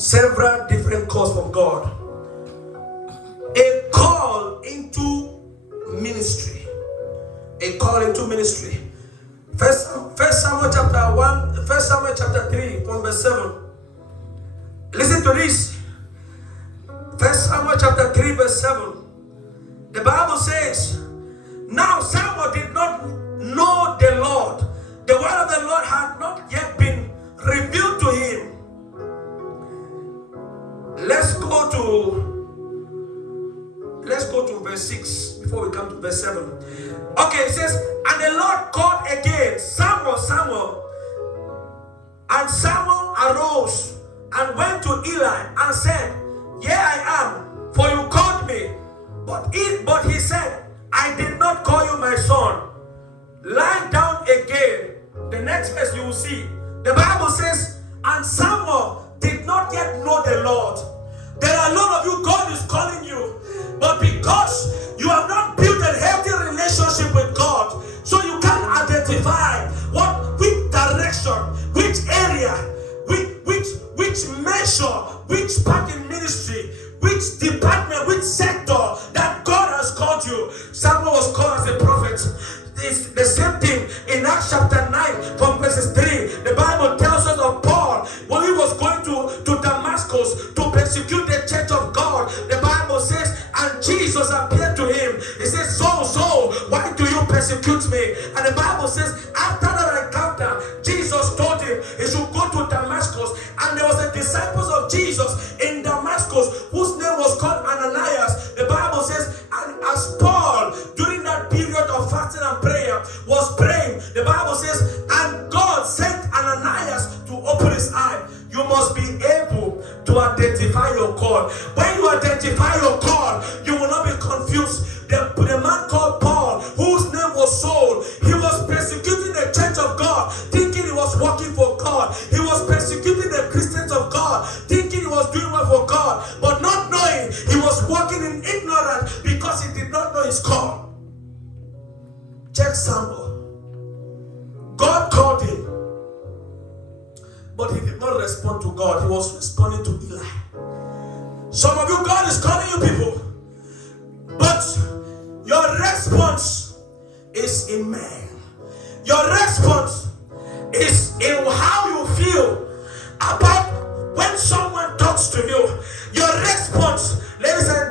several different calls from God. A call into ministry. A call into ministry. First Samuel chapter 1, First Samuel chapter 3, from verse 7. Listen to this. First Samuel chapter 3, verse 7. The Bible says, now Samuel did not know the Lord. The word of the Lord had not yet been revealed to him. Let's go to verse 6 before we come to verse 7. Okay, it says, and the Lord called again, Samuel, Samuel. And Samuel arose and went to Eli and said, here I am, for you called me. But he said, I did not call you my son. Lie down again. The next verse you will see. The Bible says, and Samuel did not yet know the Lord. There are a lot of you, God is calling you. But because you have not built a healthy relationship with God, so you can't identify which direction, which area, which measure, which part in ministry, which department, which sector that God has called you. Samuel was called as a prophet. It's the same thing in Acts chapter 9 from verses 3. The Bible tells us of Paul when he was going to Damascus to persecute the church of God. The Bible says, and Jesus appeared to him. He says, Saul, why do you persecute me? And the Bible says, after that encounter, Jesus told him he should go to Damascus. And there was a disciples of Jesus in Damascus whose name was called Ananias. The Bible says, and as Paul, during that period of fasting and prayer, was praying, the Bible says, and God sent Ananias to open his eye. You must be able to identify your call. When you identify your call, you will not be confused. The man called Paul, whose name was Saul, he was persecuting the church of God, thinking he was working for God. He was persecuting the Christians of God, thinking he was doing well for God, but not knowing he was walking in ignorance because he did not know his call. Check Samuel. God called him, but he did not respond to God. He was responding to Eli. Some of you, God is calling you people, but your response is in man. Your response is in how you feel about when someone talks to you. Your response, ladies and